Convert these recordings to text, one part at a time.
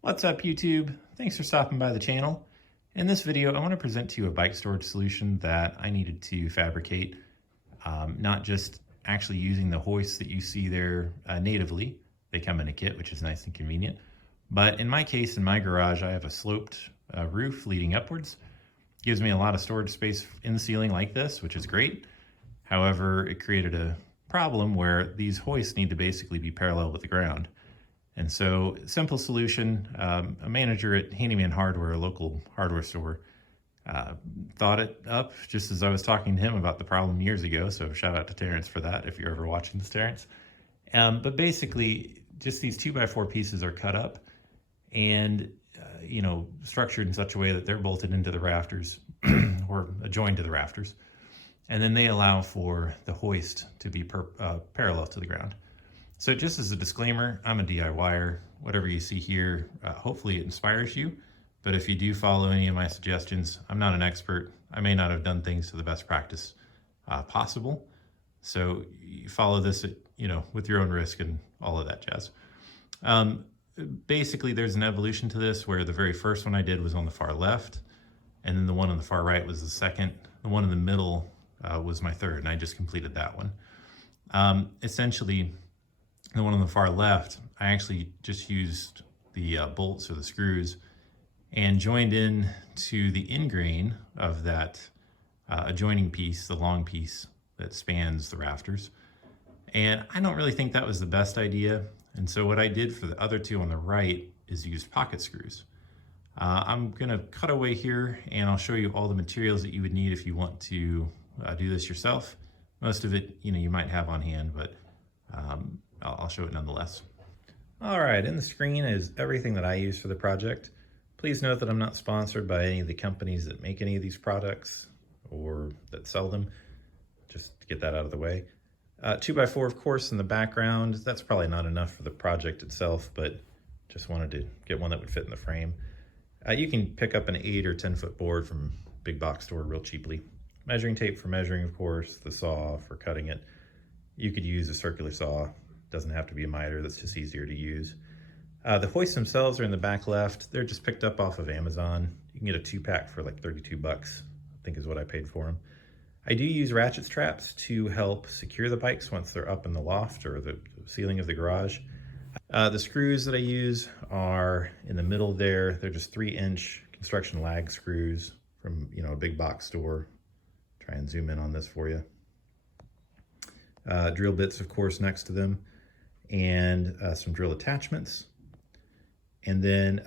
What's up, YouTube? Thanks for stopping by the channel. In this video, I want to present to you a bike storage solution that I needed to fabricate, not just actually using the hoists that you see there natively. They come in a kit, which is nice and convenient. But in my case, in my garage, I have a sloped roof leading upwards. Gives me a lot of storage space in the ceiling like this, which is great. However, it created a problem where these hoists need to basically be parallel with the ground. And so, simple solution, a manager at Handyman Hardware, a local hardware store, thought it up just as I was talking to him about the problem years ago. So shout out to Terrence for that, if you're ever watching this, Terrence. But basically, just these 2x4 pieces are cut up and, structured in such a way that they're bolted into the rafters or joined to the rafters. And then they allow for the hoist to be parallel to the ground. So just as a disclaimer, I'm a DIYer. Whatever you see here, hopefully it inspires you. But if you do follow any of my suggestions, I'm not an expert. I may not have done things to the best practice possible. So you follow this, with your own risk and all of that jazz. Basically, there's an evolution to this where the very first one I did was on the far left, and then the one on the far right was the second. The one in the middle was my third, and I just completed that one. Essentially, the one on the far left, I actually just used the bolts or the screws and joined in to the end grain of that adjoining piece, the long piece that spans the rafters. And I don't really think that was the best idea. And so what I did for the other two on the right is use pocket screws. I'm gonna cut away here and I'll show you all the materials that you would need if you want to do this yourself. Most of it, you might have on hand, but I'll show it nonetheless. All right, in the screen is everything that I use for the project. Please note that I'm not sponsored by any of the companies that make any of these products or that sell them, just to get that out of the way. 2x4, of course, in the background. That's probably not enough for the project itself, but just wanted to get one that would fit in the frame. You can pick up an 8 or 10 foot board from big box store real cheaply. Measuring tape for measuring, of course, the saw for cutting it. You could use a circular saw. Doesn't have to be a miter, that's just easier to use. The hoists themselves are in the back left. They're just picked up off of Amazon. You can get a 2-pack for like 32 bucks, I think is what I paid for them. I do use ratchet straps to help secure the bikes once they're up in the loft or the ceiling of the garage. The screws that I use are in the middle there. They're just 3-inch construction lag screws from a big box store. Try and zoom in on this for you. Drill bits, of course, next to them, and some drill attachments. And then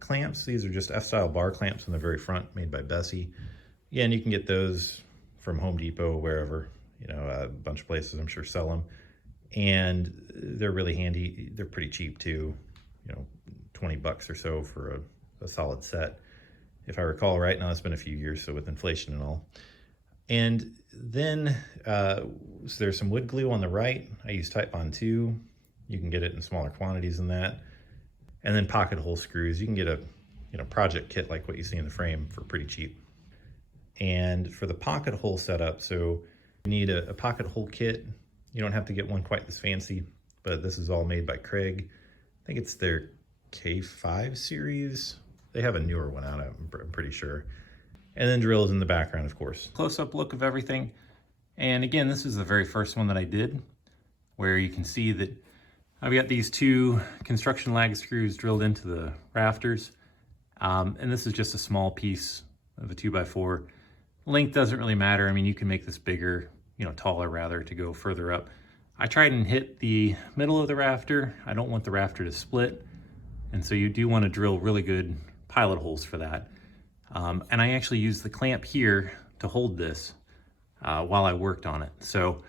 clamps. These are just F-style bar clamps on the very front, made by Bessie. Yeah, and you can get those from Home Depot, wherever, a bunch of places I'm sure sell them. And they're really handy. They're pretty cheap too, 20 bucks or so for a solid set. If I recall right, now it's been a few years, so with inflation and all. And then so there's some wood glue on the right. I use Titebond 2. You can get it in smaller quantities than that. And then pocket hole screws. You can get a project kit like what you see in the frame for pretty cheap. And for the pocket hole setup, so you need a pocket hole kit. You don't have to get one quite this fancy, but this is all made by Craig. I think it's their K5 series. They have a newer one out, I'm pretty sure. And then drills in the background, of course. Close-up look of everything. And again, this is the very first one that I did, where you can see that I've got these 2 construction lag screws drilled into the rafters. And this is just a small piece of a 2x4. Length doesn't really matter. I mean, you can make this bigger, taller rather, to go further up. I tried and hit the middle of the rafter. I don't want the rafter to split. And so you do want to drill really good pilot holes for that. And I actually used the clamp here to hold this while I worked on it. So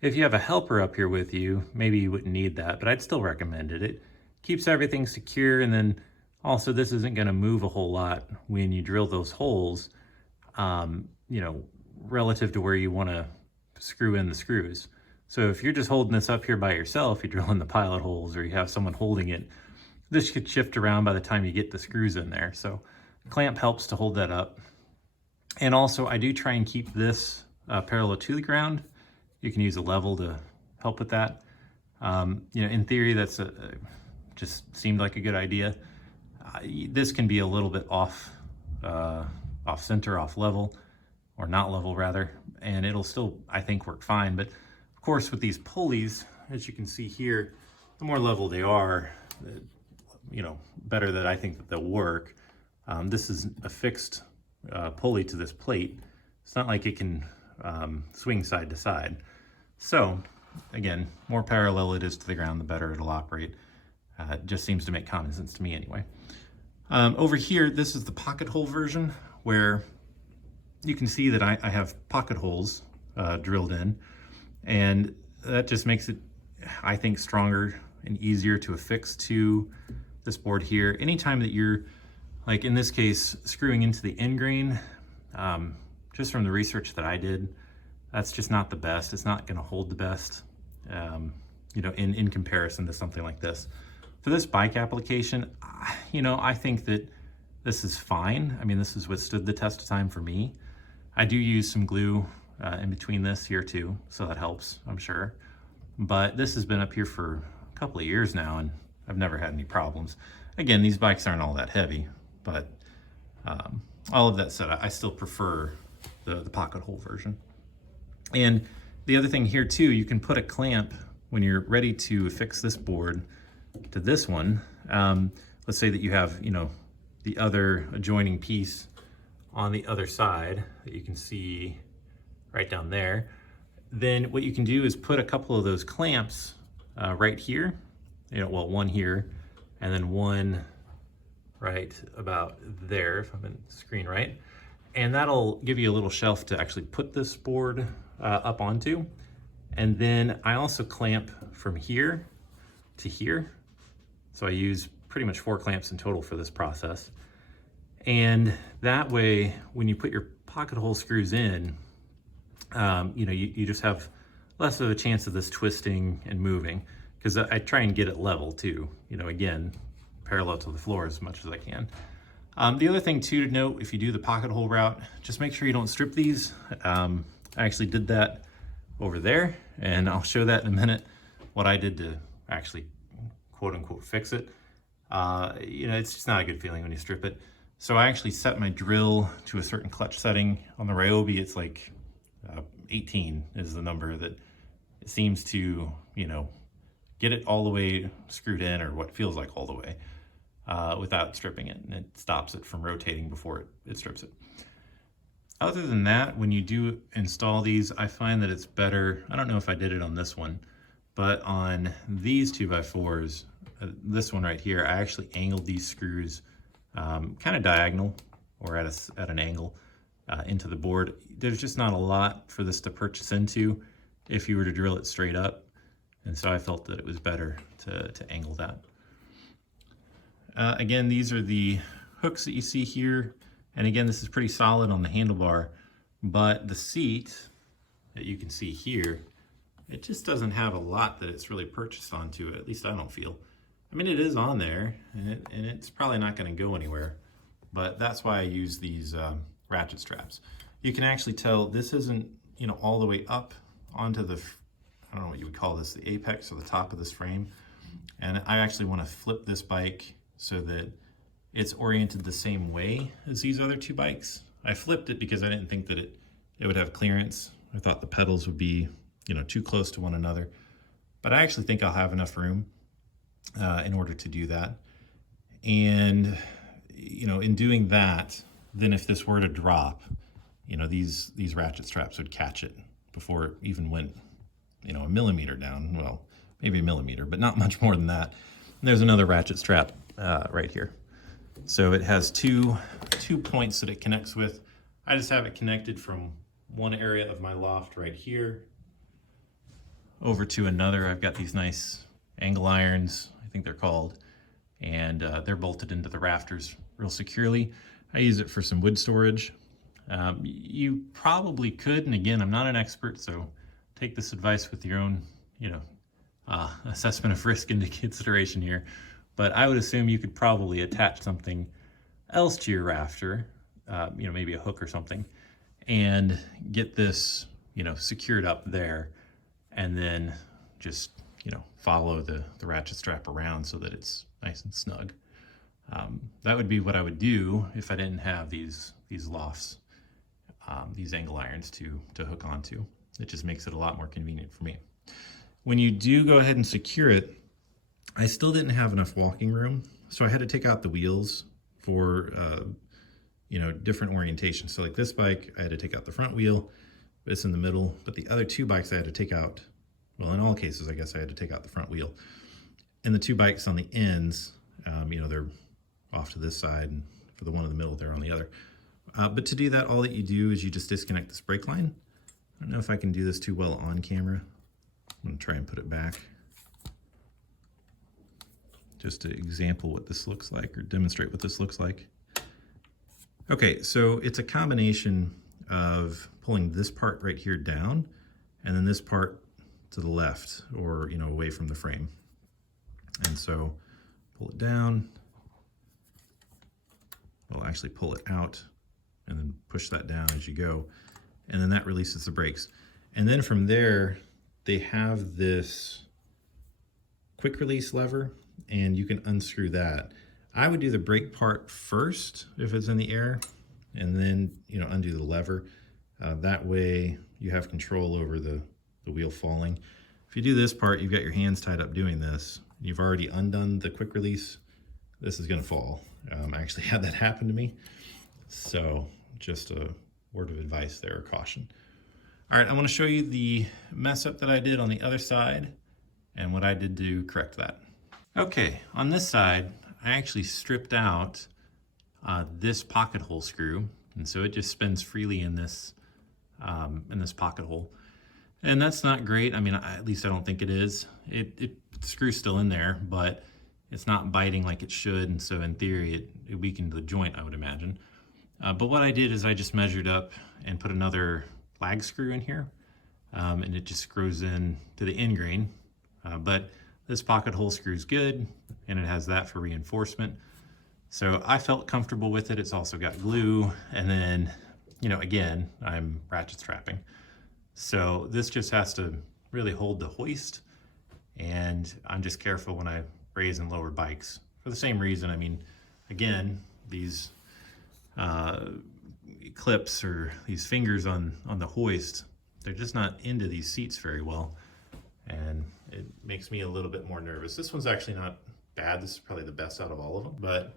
if you have a helper up here with you, maybe you wouldn't need that, but I'd still recommend it. It keeps everything secure, and then also this isn't going to move a whole lot when you drill those holes, relative to where you want to screw in the screws. So if you're just holding this up here by yourself, you drill in the pilot holes, or you have someone holding it, this could shift around by the time you get the screws in there. So clamp helps to hold that up. And also I do try and keep this parallel to the ground. You can use a level to help with that. In theory, that's just seemed like a good idea. This can be a little bit off center, off level, or not level rather, and it'll still, I think, work fine. But of course, with these pulleys, as you can see here, the more level they are, you know, better that I think that they'll work. This is a fixed pulley to this plate. It's not like it can swing side to side. So again, more parallel it is to the ground, the better it'll operate. It just seems to make common sense to me anyway. Over here, this is the pocket hole version, where you can see that I have pocket holes drilled in, and that just makes it, I think, stronger and easier to affix to this board here. Anytime that you're, like in this case, screwing into the end grain, just from the research that I did, that's just not the best. It's not gonna hold the best, you know, in comparison to something like this. For this bike application, you know, I think that this is fine. I mean, this has withstood the test of time for me. I do use some glue in between this here too, so that helps, I'm sure. But this has been up here for a couple of years now, and I've never had any problems. Again, these bikes aren't all that heavy, but all of that said, I still prefer the pocket hole version. And the other thing here too, you can put a clamp when you're ready to affix this board to this one. Let's say that you have, you know, the other adjoining piece on the other side that you can see right down there. Then what you can do is put a couple of those clamps right here, you know, well, one here, and then one right about there, if I'm in the screen right. And that'll give you a little shelf to actually put this board up onto. And then I also clamp from here to here. So I use pretty much 4 clamps in total for this process. And that way, when you put your pocket hole screws in, you know, you just have less of a chance of this twisting and moving, because I try and get it level too, you know, again, parallel to the floor as much as I can. The other thing too to note, if you do the pocket hole route, just make sure you don't strip these. I actually did that over there, and I'll show that in a minute, what I did to actually quote unquote fix it. You know, it's just not a good feeling when you strip it. So I actually set my drill to a certain clutch setting. On the Ryobi, it's like 18 is the number that it seems to, you know, get it all the way screwed in, or what feels like all the way, without stripping it, and it stops it from rotating before it strips it. Other than that, when you do install these, I find that it's better, I don't know if I did it on this one, but on these 2x4s, this one right here, I actually angled these screws kind of diagonal, or at an angle into the board. There's just not a lot for this to purchase into if you were to drill it straight up, and so I felt that it was better to angle that. Again, these are the hooks that you see here, and again, this is pretty solid on the handlebar, but the seat that you can see here, it just doesn't have a lot that it's really purchased onto it, at least I don't feel. I mean, it is on there, and it's probably not going to go anywhere, but that's why I use these ratchet straps. You can actually tell this isn't, you know, all the way up onto the, I don't know what you would call this, the apex or the top of this frame. And I actually want to flip this bike so that it's oriented the same way as these other 2 bikes. I flipped it because I didn't think that it would have clearance. I thought the pedals would be, you know, too close to one another, but I actually think I'll have enough room in order to do that. And, you know, in doing that, then if this were to drop, you know, these ratchet straps would catch it before it even went, you know, a millimeter down. Well, maybe a millimeter, but not much more than that. And there's another ratchet strap right here. So it has two points that it connects with. I just have it connected from one area of my loft right here over to another. I've got these nice angle irons, I think they're called, and they're bolted into the rafters real securely. I use it for some wood storage. You probably could, and again, I'm not an expert, so take this advice with your own, you know, assessment of risk into consideration here. But I would assume you could probably attach something else to your rafter, you know, maybe a hook or something, and get this, you know, secured up there, and then just you know, follow the ratchet strap around so that it's nice and snug. That would be what I would do if I didn't have these lofts, these angle irons to hook onto. It just makes it a lot more convenient for me. When you do go ahead and secure it, I still didn't have enough walking room, so I had to take out the wheels for you know, different orientations. So like this bike, I had to take out the front wheel, it's in the middle, but the other two bikes I had to take out, well, in all cases, I guess I had to take out the front wheel. And the two bikes on the ends, you know, they're off to this side, and for the one in the middle, they're on the other. But to do that, all that you do is you just disconnect this brake line. I don't know if I can do this too well on camera. I'm gonna try and put it back, just to example what this looks like, or demonstrate what this looks like. Okay, so it's a combination of pulling this part right here down, and then this part to the left, or, you know, away from the frame. And so pull it down, well, actually pull it out, and then push that down as you go. And then that releases the brakes. And then from there, they have this quick release lever, and you can unscrew that. I would do the brake part first if it's in the air, and then, you know, undo the lever. That way you have control over the wheel falling. If you do this part, you've got your hands tied up doing this. You've already undone the quick release. This is gonna fall. I actually had that happen to me. So just a word of advice there, or caution. All right, I wanna show you the mess up that I did on the other side and what I did to correct that. Okay, on this side, I actually stripped out this pocket hole screw, and so it just spins freely in this pocket hole. And that's not great. I mean, at least I don't think it is. The screw's still in there, but it's not biting like it should, and so in theory, it weakened the joint, I would imagine. But what I did is I just measured up and put another flag screw in here, and it just screws in to the end grain. But this pocket hole screw is good, and it has that for reinforcement. So I felt comfortable with it. It's also got glue, and then, you know, again, I'm ratchet strapping. So this just has to really hold the hoist, and I'm just careful when I raise and lower bikes for the same reason. I mean, again, these clips or these fingers on the hoist, they're just not into these seats very well, and it makes me a little bit more nervous. This one's actually not bad. This is probably the best out of all of them, but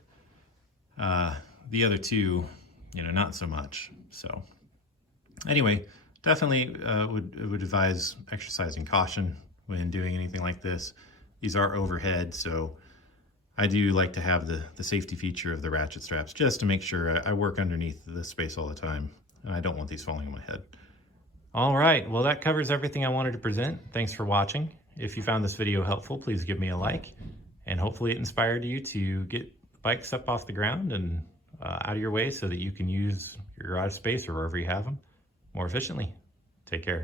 the other two, you know, not so much. So anyway, definitely would advise exercising caution when doing anything like this. These are overhead, so I do like to have the safety feature of the ratchet straps just to make sure I work underneath this space all the time, and I don't want these falling on my head. All right, well, that covers everything I wanted to present. Thanks for watching. If you found this video helpful, please give me a like, and hopefully it inspired you to get bikes up off the ground and out of your way so that you can use your garage space or wherever you have them more efficiently. Take care.